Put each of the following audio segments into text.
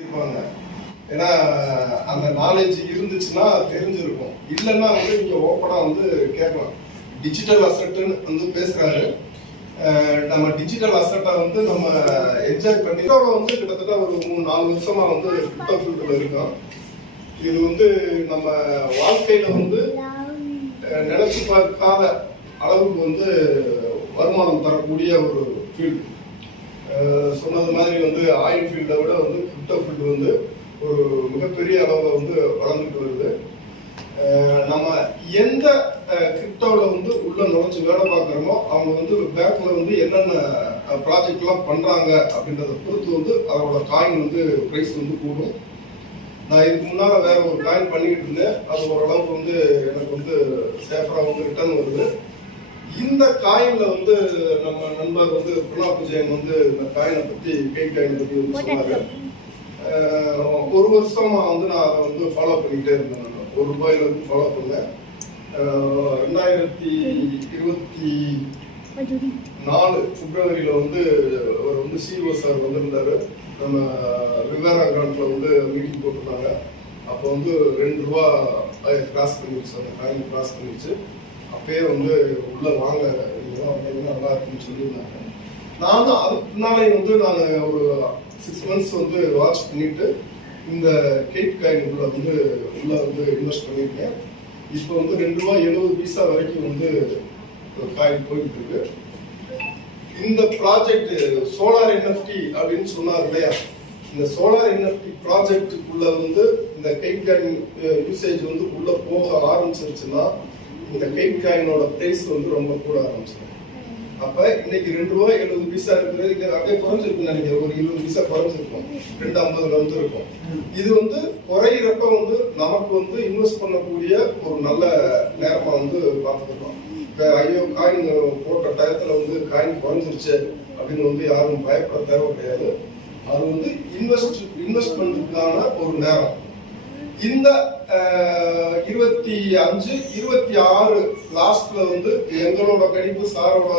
இருப்பாங்க. ஏன்னா அந்த நாலேஜ் இருந்துச்சுன்னா தெரிஞ்சிருக்கும். இல்லைன்னா வந்து நீங்க ஓப்பனா வந்து கேட்கலாம். டிஜிட்டல் அசெட்னு வந்து பேசுறாரு. நம்ம டிஜிட்டல் அசெட்டை வந்து நம்ம என்ஜாய் பண்ணி வந்து கிட்டத்தட்ட ஒரு 3-4 வருஷமா வந்து கிரிப்டோ ஃபீல்டில் இருக்கோம். இது வந்து நம்ம வாழ்க்கையில வந்து நினைச்சு பார்க்காத அளவுக்கு வந்து வருமானம் தரக்கூடிய ஒரு ஃபீல்டு. சொன்னது மாதிரி வந்து ஆயில் ஃபீல்டை விட வந்து கிரிப்டோ ஃபீல்டு வந்து ஒரு மிகப்பெரிய அளவில் வந்து வளர்ந்துட்டு வருது. நம்ம எந்த கிரிப்டோவில் வந்து உள்ள நுழைச்சு வேலை பார்க்குறோமோ அவங்க வந்து பேங்க்ல வந்து என்னென்ன ப்ராஜெக்ட்லாம் பண்ணுறாங்க அப்படின்றத பொறுத்து வந்து அதோட காயின் வந்து ப்ரைஸ் வந்து கூடும். நான் இதுக்கு முன்னால் வேற ஒரு காயின் பண்ணிக்கிட்டு இருந்தேன். அது ஓரளவுக்கு வந்து எனக்கு வந்து சேஃபராக வந்து ரிட்டர்ன் வருது. இந்த காயின்ல வந்து நம்ம நண்பர் வந்து பிரணாப் விஜயன் வந்து இந்த காயினை பற்றி கேக் காயினை பற்றி வந்து சொன்னாங்க. ஒரு வருஷமா வந்து நான் அதை வந்து ஃபாலோ பண்ணிக்கிட்டே இருந்தேன். நான் ₹1 இருந்து ஃபாலோ பண்ணேன். 2024 பிப்ரவரியில வந்து அவர் வந்து சிஓ சார் வந்திருந்தாரு. நம்ம விவேரா கிராண்ட்ல வந்து மீட்டிங் போட்டிருந்தாங்க. அப்போ வந்து ₹2 கிராஸ் பண்ணிடுச்சு, அந்த காயின் கிராஸ் பண்ணிடுச்சு. அப்பயே வந்து உள்ள வாங்க நல்லா இருக்குன்னு சொல்லியிருந்தாங்க. நானும் அதுக்கு பின்னாலே வந்து நான் ஒரு 6 மந்த்ஸ் வந்து வாட்ச் பண்ணிட்டு இந்த கேக் காயின் உள்ள வந்து இன்வெஸ்ட் பண்ணியிருக்கேன். இப்போ வந்து ₹2.70 வரைக்கும் வந்து காயின் போயிட்டு இருக்கு. இந்த ப்ராஜெக்ட் சோலார் என்எஃப்டி அப்படின்னு சொன்னார் இல்லையா, இந்த சோலார் என்எஃப்டி ப்ராஜெக்டுக்குள்ள வந்து இந்த கேக் காயின் யூசேஜ் வந்து உள்ள போக ஆரம்பிச்சிருச்சுன்னா இந்த கேக் காயினோட பிரைஸ் வந்து ரொம்ப கூட ஆரம்பிச்சிடும். அப்ப இன்னைக்கு ₹2.70 இருக்கிறது அப்படியே குறைஞ்சிருக்கும் நினைக்கிறேன். ஒரு 20 பைசா குறைஞ்சிருக்கும். 2.50 வந்து இருக்கும். இது வந்து குறையிறப்ப வந்து நமக்கு வந்து இன்வெஸ்ட் பண்ணக்கூடிய ஒரு நல்ல நேரமா வந்து பார்த்துக்கலாம். ஐயோ காயின் போட்ட டயத்துல வந்து காயின் குறைஞ்சிருச்சு அப்படின்னு வந்து யாரும் பயப்பட தேவை கிடையாது. அது வந்து இன்வெஸ்ட்மெண்ட்டுக்கான ஒரு நேரம். இந்த 25, 26 லாஸ்ட்ல வந்து எங்களோட கணிப்பு சாரோட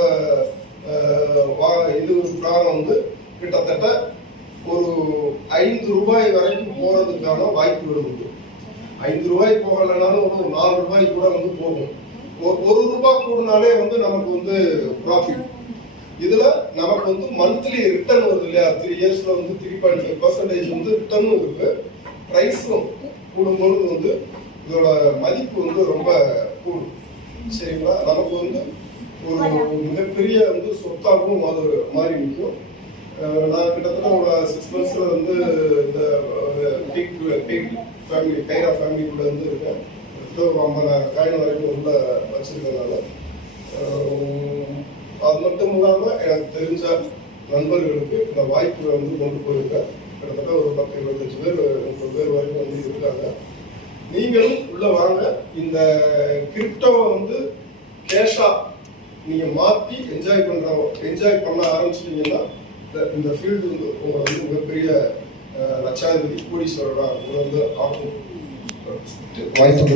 இது பிராரம் வந்து கிட்டத்தட்ட ஒரு ₹5 வரைக்கும் போறதுக்கான வாய்ப்புகள் உண்டு. ₹5 போகலைனாலும் ஒரு ₹4 கூட வந்து போகும். ₹1 கூடனாலே வந்து நமக்கு வந்து ப்ராஃபிட். இதுல நமக்கு வந்து மந்த்லி ரிட்டர்ன் வருது இல்லையா, 3 இயர்ஸ்ல வந்து 3.5% வந்து ரிட்டர்னும் இருக்கு. பிரைஸும் கூடும்போது வந்து இதோட மதிப்பு வந்து ரொம்ப கூடும். சரிங்களா, நமக்கு வந்து ஒரு மிகப்பெரிய வந்து சொத்தாகவும் அது மாறி நிற்கும். நான் கிட்டத்தட்ட ஒரு 6 மந்த்ஸ்ல வந்து இந்த ஃபேமிலி கைரா ஃபேமிலி கூட வந்து இருக்கேன். 50 காயின் வரைக்கும் உள்ள வச்சிருக்கனால அது மட்டும் இல்லாமல் எனக்கு தெரிஞ்ச நண்பர்களுக்கு இந்த வாய்ப்பை வந்து கொண்டு போயிருக்கேன். கிட்டத்தட்ட ஒரு 10-25 பேர் 30 பேர் வரைக்கும் வந்து இருக்காங்க. நீங்களும் உள்ள வாங்க. இந்த கிரிப்டோவை வந்து கேஷா நீங்க மாற்றி என்ஜாய் பண்ண ஆரம்பிச்சிட்டீங்கன்னா இந்த ஃபீல்டு வந்து உங்களை வந்து மிகப்பெரிய லட்சாதிபதி கோடீஸ்வரராக உங்களை வந்து ஆகும். வாய்ப்பு